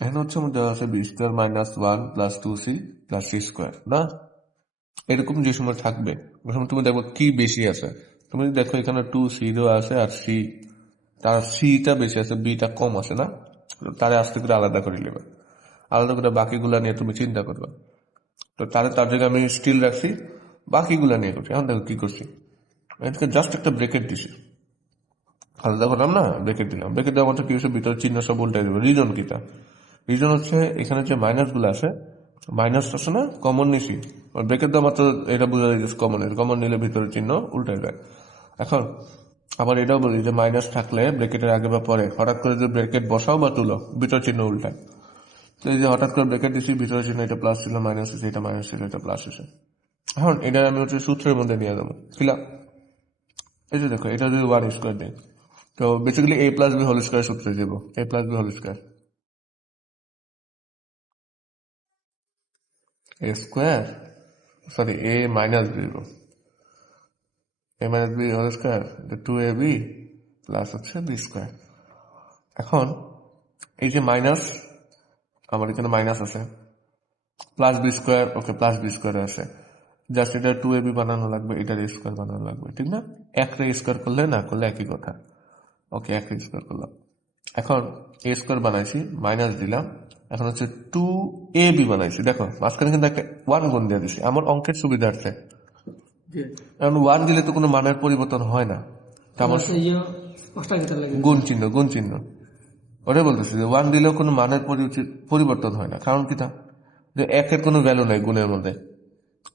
এখানে হচ্ছে আমাদের দেওয়া আছে B square minus 1 plus 2c plus C square না, এরকম যে সময় থাকবে ওই সময় তুমি দেখো কি বেশি আছে। তুমি দেখো এখানে 2c দেওয়া আছে আর সি, তার সিটা বেশি আছে বিটা কম আছে না, তারে আস্তে করে আলাদা করে নেবে, আলাদা করে বাকিগুলা নিয়ে তুমি চিন্তা করবে। তো তার জায়গায় আমি স্টিল রাখছি, বাকিগুলা নিয়ে করছি। এখন দেখো কি করছি, এটাকে জাস্ট একটা ব্রেকেট দিছি, আলাদা করলাম না, ব্রেকেট দিলাম। ব্রেকেট দেওয়ার মতো কি হচ্ছে, ভিতরে চিহ্ন সব উল্টাই দেবো। রিজন কিটা, রিজন হচ্ছে এখানে যে মাইনাস গুলো আছে, মাইনাস আছে না কমন নিছি, ব্রেকেট দেওয়া মাত্র এটা বোঝা যায় যে কমন, কমন নিলে ভিতরে চিহ্ন উল্টাই যায়। এখন আবার এটাও বলি যে মাইনাস থাকলে ব্রেকেটের আগে বা পরে হঠাৎ করে যে ব্রেকেট বসাও বা তুলো, ভিতর চিহ্ন উল্টায়। তো এই যে হঠাৎ করে ব্রেকেট দিচ্ছি, ভিতরে চিহ্ন এটা প্লাস ছিল, মাইনাস হচ্ছে, এটা মাইনাস ছিল, এটা প্লাস হচ্ছে। এখন এটা আমি হচ্ছে সূত্রের মধ্যে নিয়ে যাবো কিলা, এই যে দেখো এটা যদি 1 স্কোয়ার দিই, তো basically a plus B whole square সূত্রে দেবো, a plus B whole square, a square, sorry a minus B, a minus B whole square, 2ab plus হচ্ছে বি স্কোয়ার। এখন এই যে মাইনাস, আমার এখানে মাইনাস আছে, plus B square, okay plus B square আছে, জাস্ট এটা 2ab বানানো লাগবে, এটার স্কোয়ার বানানো লাগবে, ঠিক না? একটা স্কোয়ার করলে না করলে একই কথা। ওকে একটা স্কোয়ার করলাম, এখন এ স্কোয়ার বানাইছি, মাইনাস দিলাম, এখন হচ্ছে 2ab বানাইছি। দেখো মাঝখানে কিন্তু একটা 1 গুণ দিয়ে দিছি আমার অঙ্কের সুবিধার্থে, এখন 1 দিলে তো কোনো মানের পরিবর্তন হয় না, তো আমার গুণ চিহ্ন, গুণ চিহ্ন, ওটাই বলতেছি যে 1 দিলেও কোনো মানের পরিবর্তন হয় না, কারণ কিটা যে একের কোনো ভ্যালু নাই গুণের মধ্যে।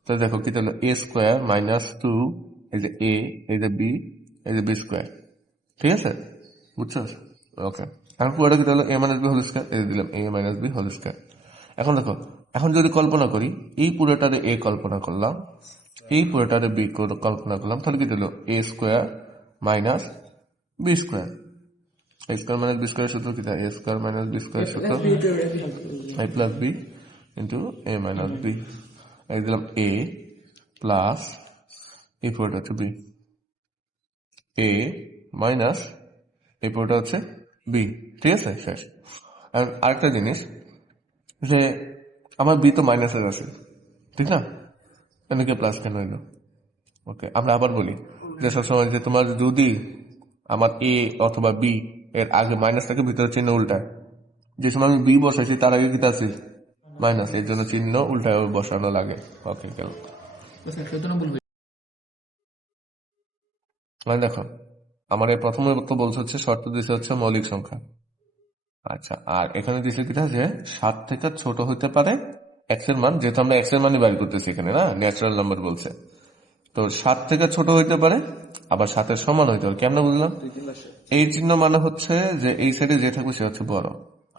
তো দেখো কি তাহলে a স্কোয়ার মাইনাস 2, এই যে a, এই যে b, এই যে b স্কোয়ার, ঠিক আছে, বুঝছো? ওকে, এখন পুরোটা কি তাহলে a minus B whole square, এই দিলাম a minus B whole square. এখন দেখো, এখন যদি কল্পনা করি, এই পুরোটারে a কল্পনা করলাম, এই পুরোটারে b কল্পনা করলাম, তাহলে কি দিল a square minus B square, a square minus B square সূত্র কি, a square minus B square সূত্র a plus B into a minus B, এই দিলাম a প্লাস এই পুরোটা হচ্ছে b, a মাইনাস এই পুরোটা হচ্ছে b, ঠিক আছে, শেষ। আর আরেকটা জিনিস যে আমার বি তো মাইনাসের আছে, ঠিক না, এনেকে প্লাস কেন হইল? ওকে, আমরা আবার বলি যে সবসময় যে তোমার যদি আমার এ অথবা বি এর আগে মাইনাস থাকে, ভিতরে চিহ্ন উল্টায়, যে সময় আমি বি বসাইছি তার আগে কি আছে মাইনাস, এর জন্য চিহ্ন উল্টায় বসানো লাগে। ওকে গেল। মানে দেখো আমার এই প্রথমে তো বলছে হচ্ছে শর্ত দিছে হচ্ছে মৌলিক সংখ্যা, আচ্ছা, আর এখানে দিছে কিটা যে 7 থেকে ছোট হইতে পারে এক্স এর মান, যেহেতু আমরা এক্স এর মানই বাইর করতেছি এখানে না, ন্যাচারাল নাম্বার বলছে, তো 7 থেকে ছোট হইতে পারে, আবার 7-এর সমান হইতে পারে। কেমন বুঝলাম? এই চিহ্ন মানে হচ্ছে যে এই সাইডে যে থাকবে সে হচ্ছে বড়,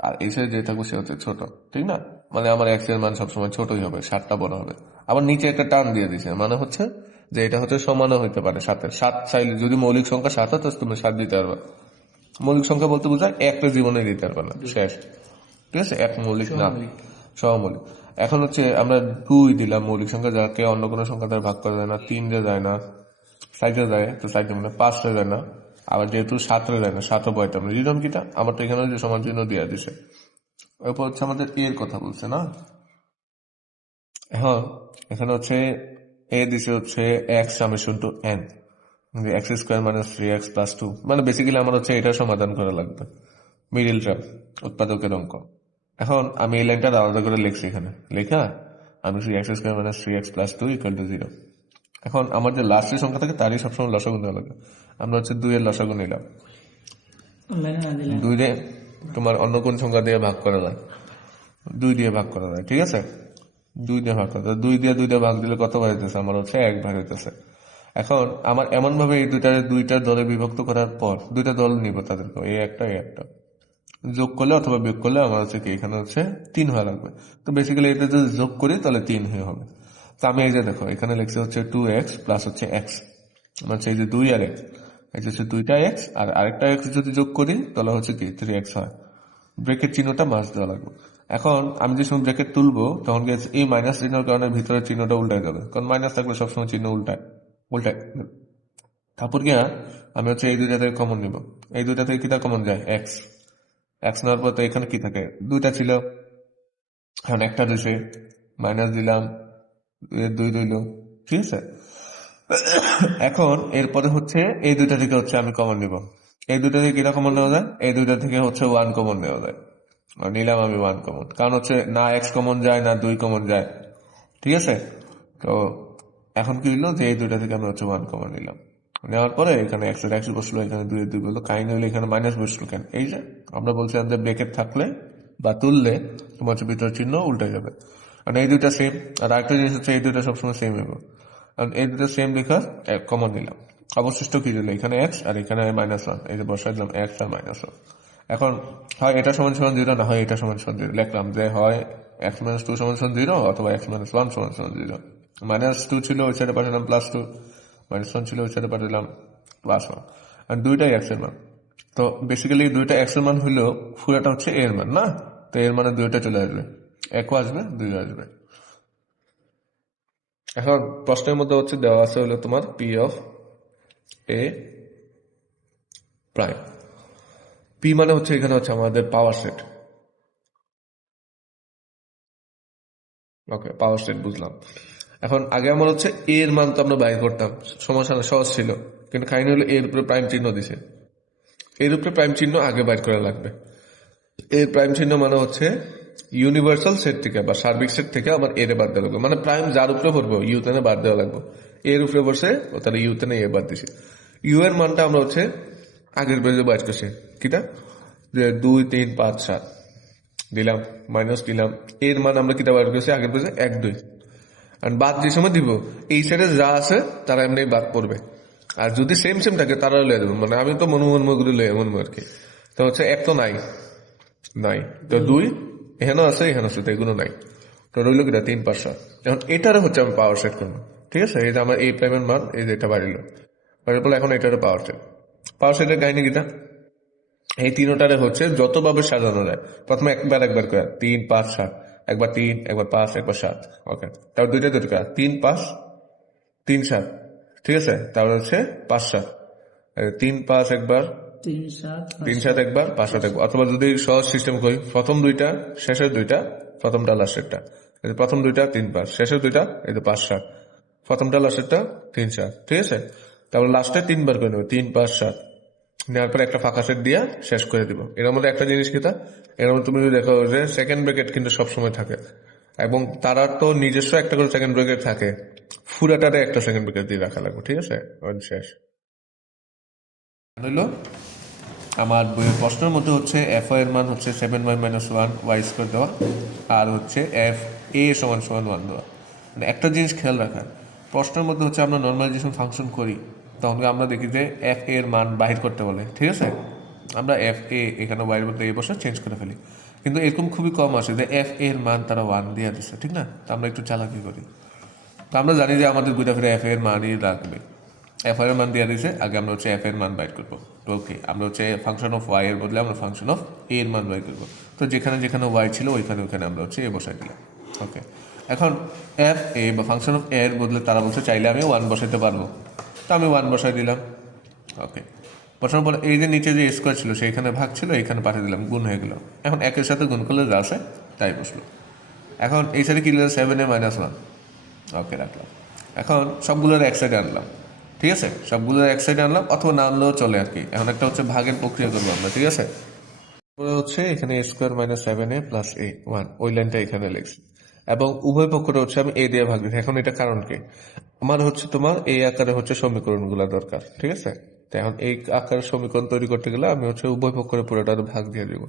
আর এই সাইডে যে থাকবে সে হচ্ছে ছোট, ঠিক না? মানে আমার এক্স এর মান সবসময় ছোটই হবে, 7টা বড় হবে। আবার নিচে একটা টার্ম দিয়ে দিছে, মানে হচ্ছে যে এটা হচ্ছে সমানও হইতে পারে 7-এর, 7 চাইলে যদি মৌলিক সংখ্যা 7 হয় তাহলে তুমি 7 দিতে পারবা। মৌলিক সংখ্যা বলতে বোঝায় একটা জীবনে দিতে পারবে না, শেষ, ঠিক আছে, এক মৌলিক না, সহমৌলিক। এখন হচ্ছে আমরা 2 দিলাম মৌলিক সংখ্যা, যাকে অন্য কোনো সংখ্যা দ্বারা ভাগ করা যায় না, 3 যায় না, 6 যায়, তো 6 মানে 5 যায় না, আবার যেহেতু 7 যায় না, 7ও পাইতাম না। রিজন কিটা, আমার তো এখানে যে সমান চিহ্ন দিয়ে দিছে, এরপর হচ্ছে আমাদের এর কথা বলছে না। এখন এখানে হচ্ছে এ দিছে হচ্ছে x summation to n, x square minus 3x plus 2, মানে বেসিক্যালি আমার হচ্ছে এটা সমাধান করা লাগবে, মিডিল টার্ম, উৎপাদকের অঙ্ক। এখন আমি এই লাইনটা আলাদা করে লিখছি, এখানে লেখা আমি x square minus 3x plus 2 equal to 0। এখন আমার যে লাস্টের সংখ্যা থাকে তারই সবসময় লসাগু নেওয়া লাগে, আমরা হচ্ছে 2 এর লসাগু নিলাম, 2 দিয়ে তোমার অন্য কোন সংখ্যা দিয়ে ভাগ করা যায়, 2 দিয়ে ভাগ করা যায়, ঠিক আছে, 2 দিয়ে ভাগ করা যায়, 2 দিয়ে 2 ভাগ দিলে কত বাড়িতেছে, আমার হচ্ছে 1 বাড়িতেছে। এখন আমার এমন ভাবে এই দুইটা দলে বিভক্ত করার পর দুইটা দল নিব, তাদেরকে এই একটা এই একটা যোগ করলে অথবা বিয়োগ করলে আমার হচ্ছে কি এখানে হচ্ছে 3 হয়ে লাগবে। তো বেসিক্যালি এটা যদি যোগ করি তাহলে 3 হয়ে হবে। তো আমি এই যে দেখো এখানে লিখছি হচ্ছে 2x প্লাস হচ্ছে এক্স, মানে এই যে 2 আর x, এই যে হচ্ছে 2টা x আর আরেকটা x যদি যোগ করি তাহলে হচ্ছে কি 3x হয়। ব্রেকেট চিহ্নটা মাস দেওয়া লাগবে। এখন আমি যে সময় ব্রেকেট তুলবো তখন এই মাইনাস চিহ্নের কারণে ভিতরের চিহ্নটা উল্টায় যাবে, কারণ মাইনাস থাকলে সবসময় চিহ্ন উল্টায় উল্টায়। তারপর গিয়া আমি হচ্ছে এই দুইটা থেকে কমন নিব, এই দুইটা থেকে কিটা কমন যায়, এক্স, এক্স নেওয়ার পর তো এখানে কি থাকে, দুইটা ছিল, এখন একটা রয়েছে, মাইনাস দিলাম, 2 রইল, ঠিক আছে। এখন এরপরে হচ্ছে এই দুইটা থেকে হচ্ছে আমি কমন নিব। এই দুইটা থেকে কিরা কমন নেওয়া যায়, এই দুইটা থেকে হচ্ছে 1 কমন নেওয়া যায়। আর নিলাম আমি 1 কমন, কারণ হচ্ছে না এক্স কমন যায় না 2 কমন যায়, ঠিক আছে। তো এখন কি হইলো যে এই দুইটা থেকে আমি হচ্ছে 1 কমন নিলাম, নেওয়ার পরে এখানে এক্স এর এক্স বসলো, এখানে 2 এর 2 বললো, কাহিনী হইলে এখানে মাইনাস বসলো কেন, এই যে আমরা বলছিলাম যে ব্রেকেট থাকলে বা তুললে তোমার হচ্ছে ভিতরের চিহ্ন উল্টে যাবে। আর এই দুইটা সেম, আর আরেকটা জিনিস হচ্ছে এই দুইটা সবসময় সেম হবে, কারণ এই দুটো সেম লেখা কমন নিলাম। অবশিষ্ট কি দিল, এখানে এক্স আর এখানে -1, এই যে বসাই দিলাম এক্স আর -1। এখন হয় এটা সমান সমান 0, না হয় এটা সমান সমান 0 লিখলাম, যে হয় x-2 সমান সমান 0 অথবা x-1 সমান সমান 0। -2 ছিল ওই সাইডে পাঠালাম +2, -1 ছিল ওই সাইডে পাঠালাম +1, আর দুইটাই x এর মান। তো বেসিক্যালি দুইটা x এর মান হইলেও পুরাটা হচ্ছে a এর মান না, তো এর মানে দুইটা চলে আসবে, 1ও আসবে 2ও আসবে। এখন প্রশ্নের মধ্যে হচ্ছে দেওয়া আছে হলো তোমার P of A prime. P মানে হচ্ছে এখানে হচ্ছে আমাদের পাওয়ার সেট। ওকে, পাওয়ার সেট বুঝলাম। এখন আগে আমার হচ্ছে এ এর মান তো আমরা বাইর করতাম, সমস্যা না, সহজ ছিল, কিন্তু কাহিনী হলো এর উপরে প্রাইম চিহ্ন দিছে, এর উপরে প্রাইম চিহ্ন আগে বাইর করা লাগবে। এর প্রাইম চিহ্ন মানে হচ্ছে ইউনিভার্সাল সেট থেকে বা সার্বিক সেট থেকে আবার এর বাদ দেওয়া লাগবে, মানে প্রাইম যার উপরে পড়বো ইউতেনে বাদ দেওয়া লাগবে, এর উপরে বসে ও তাহলে ইউতেনে এ বাদ দিছে। ইউ এর মানটা আমরা হচ্ছে আগের পেজে বাইর করছি, কিটা যে 2 3 5 7 দিলাম, মাইনাস দিলাম, এর মান আমরা কিটা বাইর করছি আগের পেজে 1 2, আর বাদ যে সময় দিব এই সাইডে যা আছে তারা এমনি বাদ পড়বে, আর যদি সেম সেম থাকে তারা লয়ে দেবো, মানে আমি তো মনমুগুলো লয়ে মনমু আর কি। তো হচ্ছে 1 তো নাই, নাই তো 2 এখানেও আছে এখানে আছে, তো এগুলো নাই, তো রইল কিটা 3 5 7। এখন এটারে হচ্ছে আমি পাওয়ার সেট করবো, ঠিক আছে। এই যে আমার এই প্রাইমের মান, এই যে এটা বাড়িল, বাড়ির পরে এখন এটারে পাওয়ার সেট। পাওয়ার সেটের কাহিনী কিটা, এই তিনটারে হচ্ছে যতভাবে সাজানো যায়, প্রথমে একবার একবার করে 3 5 7, একবার 3 একবার 5 একবার 7, ওকে। তারপর দুইটা দুইটা 3 5 3 7, ঠিক আছে। তারপর হচ্ছে 5 7, 3 5 একবার, 3 7 একবার, 5 7 একবার, অথবা যদি সহজ সিস্টেম করি প্রথম দুইটা শেষের দুইটা, প্রথমটা লাস্টেরটা, প্রথম দুইটা 3 5, শেষের দুইটা এই যে 5 7, প্রথমটা লাস্টেরটা 3 7, ঠিক আছে। তারপর লাস্টে 3 বার করে নেবো 3 5 7, নেওয়ার পরে একটা ফাঁকা সেট দিয়া শেষ করে দিব। এর মধ্যে একটা জিনিস কিতা, এর মধ্যে তুমি যদি দেখো যে সেকেন্ড ব্র্যাকেট কিন্তু সবসময় থাকে, এবং তারা তো নিজস্ব একটা করে সেকেন্ড ব্র্যাকেট থাকে, ফুরাটারে একটা সেকেন্ড ব্র্যাকেট দিয়ে রাখা লাগবে, ঠিক আছে। শেষ হইল আমার বইয়ের প্রশ্নের মধ্যে হচ্ছে এফ এর মান হচ্ছে 7y - 1 ওয়াই স্কোয়ার দেওয়া, আর হচ্ছে এফ এ সমান সমান 1 দেওয়া। মানে একটা জিনিস খেয়াল রাখা, প্রশ্নের মধ্যে হচ্ছে আমরা নর্মালাইজেশন ফাংশন করি, তখন আমরা দেখি যে এফ এর মান বাহির করতে বলে, ঠিক আছে। আমরা এফ এ এখানে ওয়াইয়ের মধ্যে এই বছর চেঞ্জ করে ফেলি, কিন্তু এরকম খুবই কম আসে যে এফ এর মান তারা 1 দিয়ে দিচ্ছে, ঠিক না। তো আমরা একটু চালাকি করি, তো আমরা জানি যে আমাদের ঘুরে ফিরে এফ এর মানই রাখবে, এফ এর মান দিয়ে দিয়েছে, আগে আমরা হচ্ছে এফ এর মান বাইর করবো। তো ওকে, আমরা হচ্ছে ফাংশন অফ ওয়াই এর বদলে আমরা ফাংশন অফ এ এর মান বাইর করবো। তো যেখানে যেখানে ওয়াই ছিল ওইখানে ওইখানে আমরা হচ্ছে এ বসাই দিলাম, ওকে। এখন এফ এ বা ফাংশন অফ এ এর বদলে তারা বলছে চাইলে আমি 1 বসাইতে পারবো, তো আমি 1 বসাই দিলাম, ওকে। বসানোর পর এই যে নিচে যে স্কোয়ার ছিল সেইখানে ভাগ ছিল, এইখানে পাঠিয়ে দিলাম, গুণ হয়ে গেল। এখন একের সাথে গুণ করলে যা আসে তাই বসলো। এখন এই সাইডে কি দিলাম 7a - 1, ওকে রাখলাম। এখন সবগুলোর এক সাইডে আনলাম, ঠিক আছে, সবগুলোর এক সাইডে আনলাম, অথবা না আনলেও চলে আর কি। এখন একটা হচ্ছে ভাগের প্রক্রিয়া করবো আমরা, ঠিক আছে। তারপরে হচ্ছে এখানে a স্কোয়ার - 7a + a 1, ওই লাইনটা এখানে লিখছি, এবং উভয় পক্ষটা হচ্ছে আমি এ দিয়ে ভাগ দিচ্ছি। এখন এটা কারণ কি, আমার হচ্ছে তোমার এই আকারে হচ্ছে সমীকরণগুলো দরকার, ঠিক আছে। তো এখন এই আকারের সমীকরণ তৈরি করতে গেলে আমি হচ্ছে উভয় পক্ষের পুরোটা ভাগ দিয়ে দিব।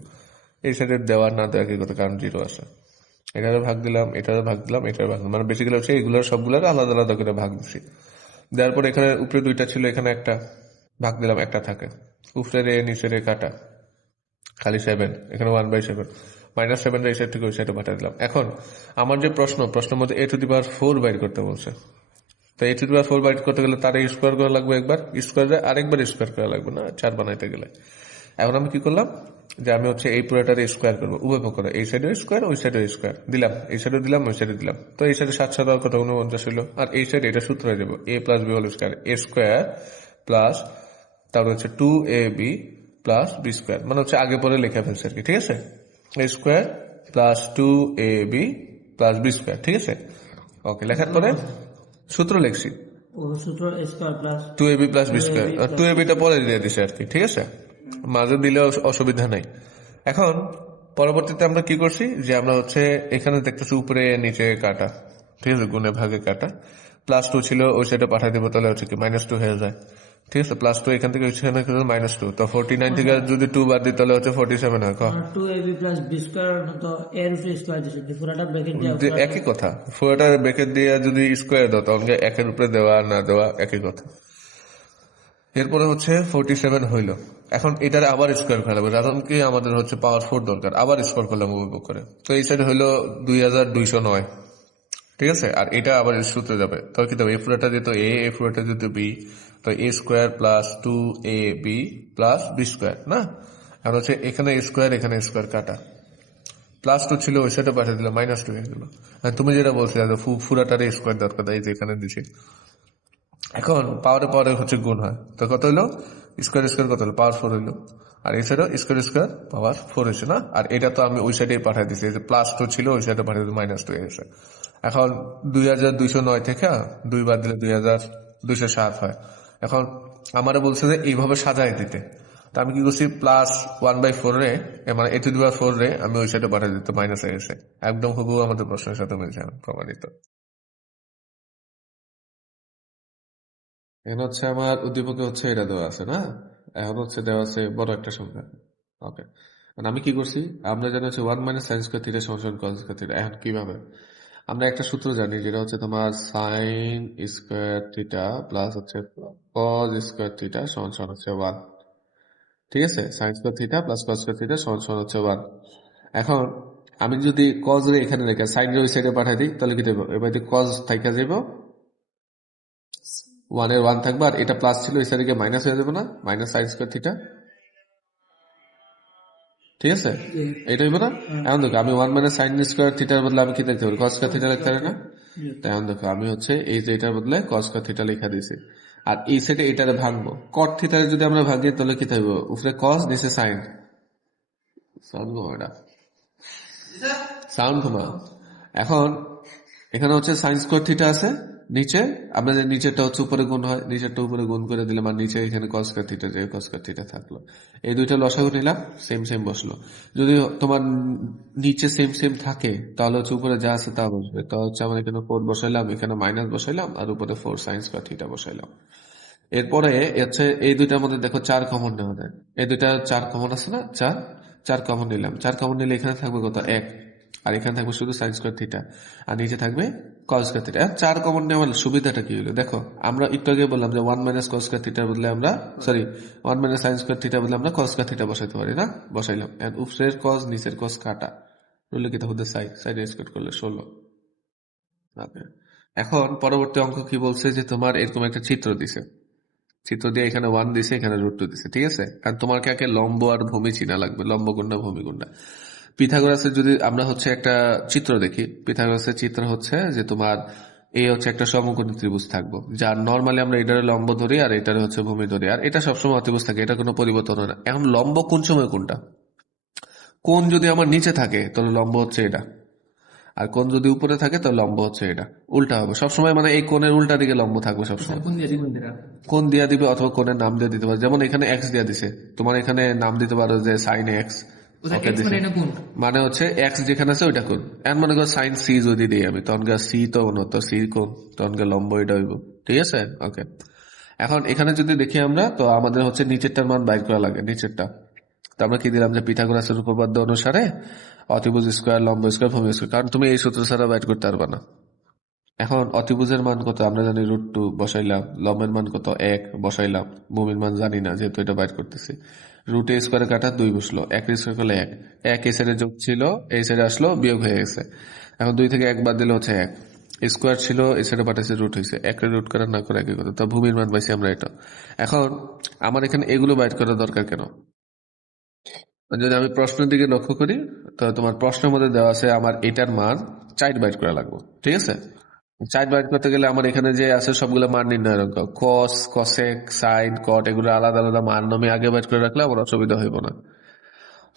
এই সাইডে দেওয়া না দেওয়া কি কথা, কারণ 0 আছে। এটারে ভাগ দিলাম, এটারে ভাগ দিলাম, এটারে ভাগ দিলাম, মানে বেসিক্যালি হচ্ছে এগুলোর সবগুলোর আলাদা আলাদা করে ভাগ দিচ্ছি। দেওয়ার পর এখানে উপরে 2টা ছিল, এখানে একটা ভাগ দিলাম, একটা থাকে, উপরে এ নিচের এ কাটা, খালি 7, এখানে 1/7, -7 এই সাইড থেকে ওই সাইডে পাঠিয়ে দিলাম। এখন আমার যে প্রশ্নের মধ্যে a⁴ বাইর করতে বলছে, তো a⁴ বাইর করতে গেলে তার স্কোয়ার করা লাগবে, একবার স্কোয়ারে আরেকবার স্কোয়ার করা লাগবে না, 4 বানাইতে গেলে। এখন আমি কি করলাম যে আমি হচ্ছে এই পুরোটার স্কোয়ার করবো, উভয় পক্ষ, এই সাইডে স্কোয়ার ওই সাইডে স্কোয়ার দিলাম, এই সাইডে দিলাম ওই সাইডে দিলাম। তো এই সাইডে 7 7 কত 49 হলো, আর এই সাইডে এটা সূত্র দেবো a + b whole square, a square plus তারপর হচ্ছে 2ab প্লাস বি স্কোয়ার, মানে হচ্ছে আগে পরে লেখা ফেলছে আর কি, ঠিক আছে। A square plus 2ab plus B square, ঠিক আছে। ওকে, লেখার পরে সূত্র লিখছি সূত্র a square plus 2ab plus B square, 2ab টা পরে দিয়ে দিছে আর কি, ঠিক আছে। মাঝে দিলে অসুবিধা নাই। এখন পরবর্তীতে আমরা কি করছি যে আমরা হচ্ছে এখানে দেখতেছি উপরে নিচে কাটা, ঠিক আছে, গুণে ভাগে কাটা। +2 ছিল ওই সাইডে পাঠাই দেবো, তাহলে হচ্ছে কি -2 হয়ে যায়, ঠিক আছে। +2 এখান থেকে ওইখানে -2, তো 49 থেকে যদি 2 বাদ দিই তাহলে হচ্ছে 47 হয়। 2ab প্লাস b স্কয়ার তো এর উপরে স্কয়ার দিছে, পুরোটা ব্র্যাকেট দিয়ে একই কথা, পুরোটা ব্র্যাকেট দিয়ে যদি স্কোয়ার দাও তখন একের উপরে দেওয়া না দেওয়া একই কথা। এরপরে হচ্ছে 47 হইল। এখন এটার আবার স্কোয়ার ফেলাবো, কারণ কি আমাদের হচ্ছে পাওয়ার 4 দরকার, আবার স্কোয়ার করলাম উপভোগ করে। তো এই সাইড হইলো 2209, ঠিক আছে। আর এটা আবার সূত্রে যাবে, তো কি দেবে, এ পুরোটা যেত এ পুরোটা যেত বি, তো a square plus 2ab plus B square না। আর হচ্ছে এখানে স্কোয়ার এখানে স্কোয়ার কাটা, +2 ছিল ওই সাইডে পাঠিয়ে দিলাম, -2 হয়ে গেল। তুমি যেটা বলছিলে পুরাটারে স্কোয়ার দরকার, এই যে এখানে দিছি। এখন পাওয়ারে পাওয়ারে হচ্ছে গুণ হয়, তো কত হইলো, স্কোয়ার স্কোয়ার কত হলো, পাওয়ার 4 হইলো। আর এই সাইডে স্কোয়ার স্কোয়ার পাওয়ার 4 হয়েছে না। আর এটা তো আমি ওই সাইডে পাঠিয়ে দিচ্ছি, এই যে +2 ছিল ওই সাইডে পাঠিয়ে দিচ্ছি, -2 হয়ে গেছে। এখন 2209 থেকে 2 বাদ দিলে 2207 হয়। এখন আমারে বলছে যে এইভাবে সাজাই দিতে, তো আমি কি করছি, +1/4 রে, মানে a⁴ রে আমি ওই সাইডে পাঠিয়ে দিতে, মাইনাস হয়ে গেছে। একদম হুবহু আমাদের প্রশ্নের সাথে মিলছে, প্রমাণিত। এখানে হচ্ছে আমার উদ্দীপকে হচ্ছে এটা দেওয়া আছে না, এখন হচ্ছে দেওয়া আছে বড় একটা সংখ্যা। ওকে, মানে আমি কি করছি, আমরা জানি হচ্ছে 1 - sin স্কয়ার থিটা সমান cos স্কয়ার থিটা। এখন কিভাবে, আমরা একটা সূত্র জানি যেটা হচ্ছে তোমার sin স্কয়ার থিটা প্লাস হচ্ছে cos স্কয়ার থিটা সমান সমান হচ্ছে 1, ঠিক আছে। sin square theta plus cos square theta সমান সমান হচ্ছে 1। এখন আমি যদি cos রে এখানে রেখে sin রে ওই সাইডে পাঠাই দিই তাহলে কি দেবো, এবার cos থাইকা যাইব, 1 এর 1 থাকবে, আর এটা প্লাস ছিল এই সাইডে গিয়ে মাইনাস হয়ে যাবে না, মাইনাস sin স্কয়ার থিটা, ঠিক আছে। এটা হইব না। এখন দেখো আমি 1 - sin স্কয়ার থিটার বদলে আমি কি লিখতে পারি, cos স্কয়ার থিটা লিখতে পারি না। তাই এখন দেখো আমি হচ্ছে এই যে এটার বদলে cos স্কয়ার থিটা লেখা দিয়েছি, আর এই সাইডে এটারে ভাঙবো, cot থিটারে যদি আমরা ভাঙি তাহলে কি থাকবে, উপরে cos নিচে sin। সাউন্ড কমা, এটা সাউন্ড কমা। এখন এখানে হচ্ছে sin স্কয়ার থিটা আছে নিচে, আমাদের নিচেরটা হচ্ছে উপরে গুণ হয়, নিচেরটা উপরে গুণ করে দিলাম, আর নিচে এখানে cos স্কয়ার থিটা যে cos স্কয়ার থিটা থাকলো। এই দুইটা লসাগু নিলাম, সেম সেম বসলো। যদি তোমার নিচে সেম সেম থাকে তাহলে হচ্ছে উপরে যা আছে তা বসবে। তো হচ্ছে আমার এখানে 4 বসাইলাম, এখানে মাইনাস বসাইলাম, আর উপরে 4 sin স্কয়ার থিটা বসাইলাম। এরপরে হচ্ছে এই দুইটার মধ্যে দেখো 4 কমন নেওয়া যায়, এই দুইটা 4 কমন আছে না, 4 কমন নিলাম। 4 কমন নিলে এখানে থাকবে কত, 1, আর এখানে থাকবে শুধু sin স্কয়ার থিটা, আর নিচে থাকবে cos স্কয়ার থিটা। 4 কমন নেওয়ার সুবিধাটা কি হলো দেখো, আমরা একটু আগে বললাম যে 1 - cos স্কয়ার থিটার বদলে আমরা 1 - sin স্কয়ার থিটার বদলে আমরা cos স্কয়ার থিটা বসাইতে পারি না, বসাইলাম। এন্ড উপরের cos নিচের cos কাটা, রইল কি তাহলে সাইড স্কয়ার করলে 16। ওকে, এখন পরবর্তী অঙ্ক কি বলছে যে তোমার এরকম একটা চিত্র দিছে, চিত্র দিয়ে এখানে 1 দিছে, এখানে √2 দিছে, ঠিক আছে। আর তোমাকে আগে লম্ব আর ভূমি চিনা লাগবে, লম্ব কোনটা ভূমি কোনটা। পিথাগোরাসের যদি আমরা হচ্ছে একটা চিত্র দেখি, পিথাগোরাসের চিত্র হচ্ছে যে তোমার এই হচ্ছে একটা সমকোণী ত্রিভুজ থাকবো, যার নর্মালি আমরা এটারে লম্ব ধরি আর এটারে হচ্ছে ভূমি ধরি, আর এটা সবসময় অতিভুজ থাকে, এটা কোনো পরিবর্তন হয় না। এখন লম্ব কোন সময় কোনটা, কোন যদি আমার নিচে থাকে তাহলে লম্ব হচ্ছে এটা, আর কোন যদি উপরে থাকে তাহলে লম্ব হচ্ছে এটা, উল্টা হবে সবসময়, মানে এই কোণের উল্টা দিকে লম্ব থাকবে সবসময়। কোন দিয়া দিবে অথবা কোণের নাম দিয়ে দিতে পারো, যেমন এখানে এক্স দিয়া দিছে, তোমার এখানে নাম দিতে পারো যে সাইন এক্স, মানে হচ্ছে এক্স যেখানে আছে ওইটা কোন। এখন মনে করো সাইন সি যদি দিই আমি, তখন সি তো তো সি কোন, তখন লম্ব এটা হইব, ঠিক আছে। ওকে, এখন এখানে যদি দেখি আমরা, তো আমাদের হচ্ছে নিচেরটার মান বাইর করা লাগে, নিচেরটা। তো আমরা কি দিলাম যে পিথাগোরাসের উপপাদ্য অনুসারে অতিভুজ স্কয়ার লম্ব স্কয়ার ভূমি স্কয়ার, কারণ তুমি এই সূত্র ছাড়া বাইর করতে পারবা না। এখন অতিভুজের মান কত আমরা জানি, √2 বসাইলাম, লম্বের মান কত 1 বসাইলাম, ভূমির মান জানি না যেহেতু এটা বাইর করতেছি। √a স্কয়ারে কাটা 2 বসলো, 1 স্কয়ার করলে 1, 1 এই সাইডে যোগ ছিল এই সাইডে আসলো বিয়োগ হয়ে গেছে। এখন 2 থেকে 1 বাদ দিলে হচ্ছে 1, স্কয়ার ছিল এই সাইডে পাঠাইছে √ হয়েছে, 1 এর √ করা না করে একই কথা। তো ভূমির মান পাইছি আমরা এটা। এখন আমার এখানে এগুলো বাইর করার দরকার কেন, যদি আমি প্রশ্নের দিকে লক্ষ্য করি, তো তোমার প্রশ্নের মধ্যে দেওয়া আছে আমার এটার মান 4 বাইর করা লাগবে, ঠিক আছে। সাইন বাইর করতে গেলে আমার এখানে যে আছে সবগুলো মান নির্ণয় রাখবো, কস, কসেক, সাইন, কট, এগুলো আলাদা আলাদা মান আমি আগে বাইর করে রাখলে আমার অসুবিধা হইব না।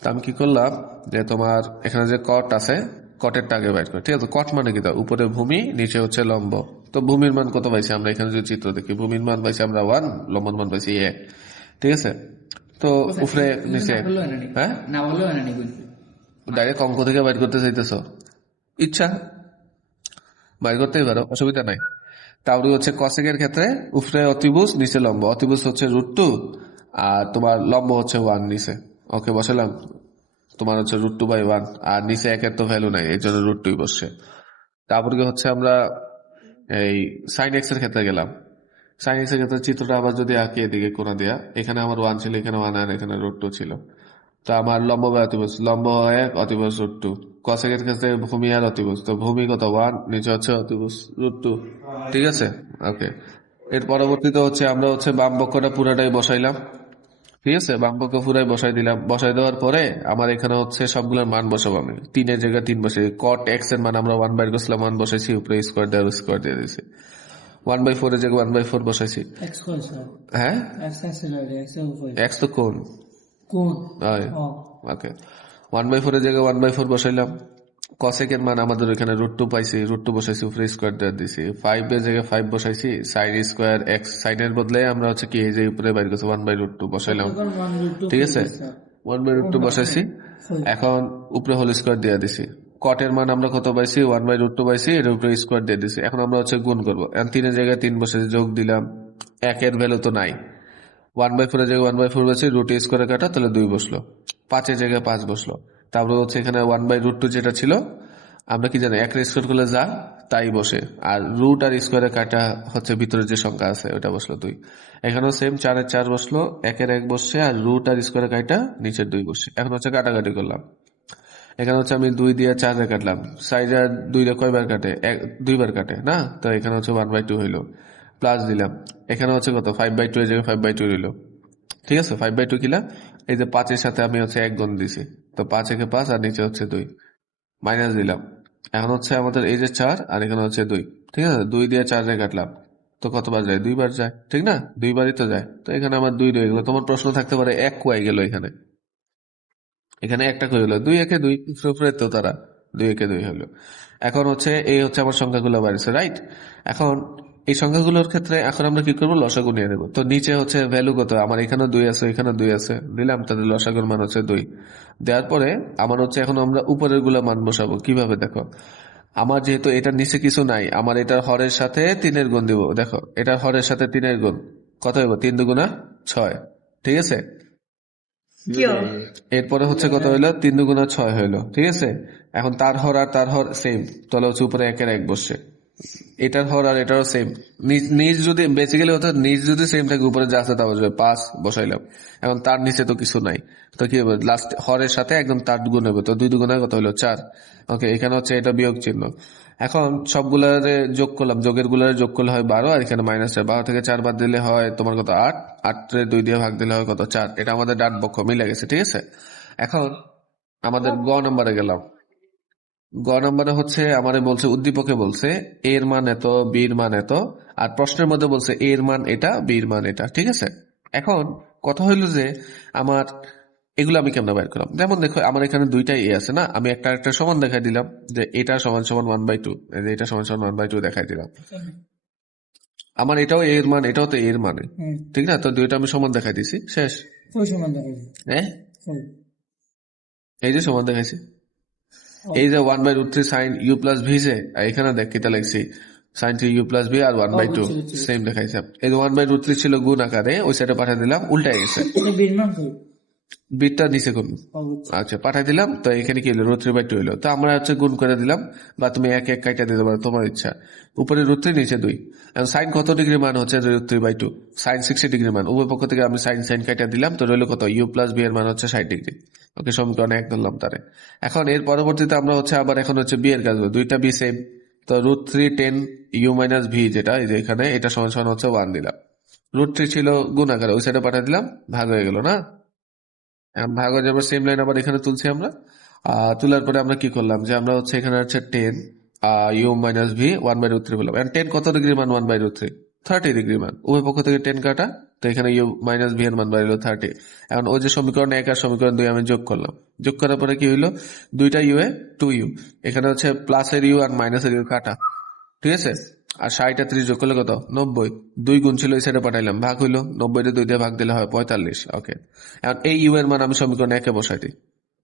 তো আমি কি করলাম যে তোমার এখানে যে কট আছে, কটেরটা আগে বাইর করে, ঠিক আছে। কট মানে কি, তা উপরে ভূমি, নিচে হচ্ছে লম্ব। তো ভূমির মান কত পাইছি আমরা, এখানে যদি চিত্র দেখি, ভূমির মান পাইছি আমরা 1, লম্বর মান পাইছি 1, ঠিক আছে। তো উপরে নিচে, হ্যাঁ না বললেও না নিবি ডাইরেক্ট অঙ্ক থেকে বাইর করতে চাইতেছ, ইচ্ছা বাইর করতেই পারো, অসুবিধা নাই। তাহলে হচ্ছে কসেকের ক্ষেত্রে উপরে অতিভুজ, নিচে লম্ব। অতিভুজ হচ্ছে √2 আর তোমার লম্ব হচ্ছে 1 নিচে। ওকে, বসালাম। তোমার হচ্ছে √2/1 আর নিচে একের তো ভ্যালু নাই, এই জন্য √2 বসছে। তারপরে হচ্ছে আমরা এই সাইন এক্স এর ক্ষেত্রে গেলাম। সাইন এক্স এর ক্ষেত্রে চিত্রটা আবার যদি আঁকি এদিকে কোনা দিয়া, এখানে আমার 1 ছিল, এখানে 1 আর এখানে √2 ছিল। তো আমার লম্ব বাই অতিভুজ, লম্ব হয় 1, অতিভুজ √2। কসেকের ক্ষেত্রে ভূমি আর অতিভুজ, তো ভূমি কত 1, নিচে হচ্ছে অতিভুজ √2, ঠিক আছে। ওকে, এর পরবর্তীতে হচ্ছে আমরা হচ্ছে বাম পক্ষটা পুরাটাই বসাইলাম, ঠিক আছে। বাম পক্ষ পুরাই বসাই দিলাম। বসাই দেওয়ার পরে আমার এখানে হচ্ছে সবগুলোর মান বসাবো আমি। 3 এর জায়গায় 3 বসে, কট এক্স এর মান আমরা 1 বাইর করছিলাম, 1 বসাইছি, উপরে স্কোয়ার দেওয়ার স্কোয়ার দিয়ে দিয়েছি। 1/4 এর জায়গায় 1/4 বসাইছি। এক্স কইছ হ্যাঁ, এক্স এক্স এক্স কই এক্স তো কোন, কোন ওকে। 1/4 এর জায়গায় 1/4 বসাইলাম। কসেকের মান আমাদের ওইখানে √2 পাইছি, √2 বসাইছি, উপরে স্কোয়ার দিয়ে দিছি। 5 এর জায়গায় 5 বসাইছি, সাইন স্কোয়ার এক্স, সাইনের বদলে আমরা হচ্ছে কি এই যে উপরে বাইর করছি 1/√2 বসাইলাম, ঠিক আছে। 1/√2 বসাইছি। এখন উপরে হোল স্কোয়ার দিয়ে দিছি। কটের মান আমরা কত পাইছি, 1/√2 পাইছি, এর উপরে স্কোয়ার দিয়ে দিছি। এখন আমরা হচ্ছে গুণ করবো। এখন 3 এর জায়গায় 3 বসেছি, যোগ দিলাম। 1 এর ভ্যালু তো নাই, 1/4 এর জায়গায় 1/4 বসে, √2 স্কোয়ারে কাটা, তাহলে 2 বসলো। 5 এর জায়গায় 5 বসলো। তারপরে হচ্ছে এখানে 1/√2 যেটা ছিল, আমরা কি জানি 1 এর স্কোয়ার করলে যা তাই বসে, আর রুট আর স্কোয়ারে কাটা হচ্ছে ভিতরে যে সংখ্যা আছে ওটা বসলো 2। এখানেও সেম, 4 এর 4 বসলো, 1 এর 1 বসছে, আর রুট আর স্কোয়ারে কাটা নিচের 2 বসছে। এখন হচ্ছে কাটাকাটি করলাম। এখানে হচ্ছে আমি 2 দিয়ে 4 এ কাটলাম, সাইড আর 2 দিয়ে কয়বার কাটে, 2 বার কাটে না, তো এখানে হচ্ছে 1/2 হইলো। প্লাস দিলাম, এখানে হচ্ছে কত, 5/2 এর জায়গায় 5/2 রইলো, ঠিক আছে। 5/2 কিলা, এই যে 5 এর সাথে আমি হচ্ছে 1 গুণ দিছি, তো 5 একে 5 আর নিচে হচ্ছে 2, মাইনাস দিলাম। এখন হচ্ছে আমাদের এই যে 4 আর এখানে হচ্ছে 2, ঠিক আছে। 2 দিয়ে 4 এ কাটলাম, তো কতবার যায়, 2 বার যায়, ঠিক না, 2 বারই তো যায়। তো এখানে আমার 2 রয়ে গেল। তোমার প্রশ্ন থাকতে পারে 1 কই গেল, এখানে এখানে একটা কই হলো, 2 একে 2 উপরে তো তারা 2 একে 2 হলো। এখন হচ্ছে এই হচ্ছে আমার সংখ্যাগুলো বাড়ছে, রাইট। এখন এই সংখ্যাগুলোর ক্ষেত্রে এখন আমরা কি করবো, লসাগু নিয়ে নেবো। তো নিচে হচ্ছে ভ্যালু কত, আমার এখানে 2 আছে, এখানে 2 আছে, দিলাম, তাদের লসাগুর মান হচ্ছে 2। দেওয়ার পরে আমার হচ্ছে এখন আমরা উপরের গুলা মান বসাবো। কিভাবে, দেখো, আমার যেহেতু এটার নিচে কিছু নাই, আমার এটার হরের সাথে 3 এর গুণ দিব। দেখো, এটার হরের সাথে 3 এর গুণ কত হইব, 3 দুগুণা 6, ঠিক আছে। এরপরে হচ্ছে কত হইলো, 3 দুগুণা 6 হইলো, ঠিক আছে। এখন তার হর আর তার হর সেম, তাহলে হচ্ছে উপরে 1 এর 1 বসছে। এটার হর আর এটারও সেম, নিচ যদি বেসিক্যালি হতো, নিচ যদি সেম থাকে, উপরে যা আছে তা বসবে, 5 বসাইলাম। এখন তার নিচে তো কিছু নাই, তো কি হবে, লাস্ট হরের সাথে একদম তার গুণ হবে, তো 2 দুগুণা কত হলো, 4। ওকে, এখানে হচ্ছে এটা বিয়োগ চিহ্ন। এখন সবগুলারে যোগ করলাম, যোগের গুলারে যোগ করলে হয় 12, আর এখানে -4, 12 থেকে 4 বাদ দিলে হয় তোমার কত, 8, 8 রে 2 দিয়ে ভাগ দিলে হয় কত, 4। এটা আমাদের ডান পক্ষ মিলে গেছে, ঠিক আছে। এখন আমাদের গ নাম্বারে গেলাম। গ নাম্বারে হচ্ছে আমারে বলছে, উদ্দীপকে বলছে এর মান এত, বির মান এত, আর প্রশ্নের মধ্যে বলছে এর মান এটা, বির মান এটা, ঠিক আছে। এখন কথা হইলো যে আমার এগুলো আমি কেমন বাইর করলাম, যেমন দেখো আমার এখানে দুইটাই এ আছে না, আমি একটা একটা সমান দেখাই দিলাম, যে এটা সমান সমান 1/2, এটা সমান সমান 1/2 দেখাই দিলাম। আমার এটাও এর মান, এটাও তো এর মানে, ঠিক না, তো দুইটা আমি সমান দেখাই দিছি, শেষ। হ্যাঁ, এই যে সমান দেখাইছি, এই যে 1/√3 সাইন ইউ প্লাস ভি, যে এখানে দেখ কিতা লাগছি, সাইন 3 ইউ প্লাস ভি আর 1/2 সেম দেখাইছে। এই যে 1/√3 ছিল গুণ আকারে, ওই সাইডে পাঠিয়ে দিলাম, উল্টাই গেছে, বিটটা নিচে কোন, আচ্ছা পাঠাই দিলাম। তো এখানে কি হলো, √3/2 হলো। তো আমরা হচ্ছে গুণ করে দিলাম, বা তুমি এক এক কাইটা দিতে পারো, তোমার ইচ্ছা। উপরে √3, নিচে 2। এখন সাইন কত ডিগ্রি মান হচ্ছে, √3/2, সাইন 60 ডিগ্রি মান। উভয় পক্ষ থেকে আমি সাইন সাইন কাইটা দিলাম, তো রইলো কত, ইউ প্লাস বি এর মান হচ্ছে 60 ডিগ্রি। ওকে, সমীকরণ 1 ধরলাম তারে। এখন এর পরবর্তীতে আমরা হচ্ছে আবার এখন হচ্ছে বি এর কাজ, দুইটা বি সেম, তো √3 10 ইউ মাইনাস ভি, যেটা এই যে এখানে, এটা সমান সমান হচ্ছে 1 দিলাম। √3 ছিল গুণ আকারে, ওই সাইডে পাঠিয়ে দিলাম, ভাগ হয়ে গেল না। এখন ভাগ হয়ে যাবে, সেম লাইন আবার এখানে তুলছি আমরা। তোলার পরে আমরা কি করলাম, যে আমরা হচ্ছে এখানে হচ্ছে 10 ইউ মাইনাস ভি 1/√3 পেলাম। এখন 10 কত ডিগ্রি মান? 1/√3, 30 ডিগ্রি মান। উভয় পক্ষ থেকে 10 কাটা, তো এখানে ইউ মাইনাস ভি এর মান বাড়লো 30। এখন ওই যে সমীকরণ 1 আর সমীকরণ 2 আমি যোগ করলাম, যোগ করার পরে কি হইলো? দুইটা ইউ এ 2u, এখানে হচ্ছে প্লাসের ইউ আর মাইনাসের ইউ কাটা, ঠিক আছে। আর 60 আর 30 যোগ করলে কত? 90। 2 গুণ ছিল, এই সাইডে পাঠাইলাম, ভাগ হইলো, 90 2 দিয়ে ভাগ দিলে হয় 45। ওকে, এখন এই ইউ এর মান আমি সমীকরণ 1 এ বসাই দিই।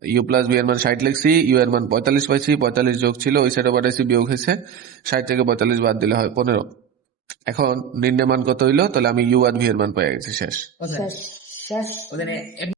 ইউ প্লাস বি এর মান 60 লিখছি, ইউ এর মান 45 পাইছি, 45 যোগ ছিল, ওই সাইডে পাঠাইছি, বিয়োগ হয়েছে, 60 থেকে 45 বাদ দিলে হয় 15। এখন নির্ণয় মান কত হইলো? তাহলে আমি ইউ আর ভি এর মান পেয়ে গেছি, শেষ। শেষ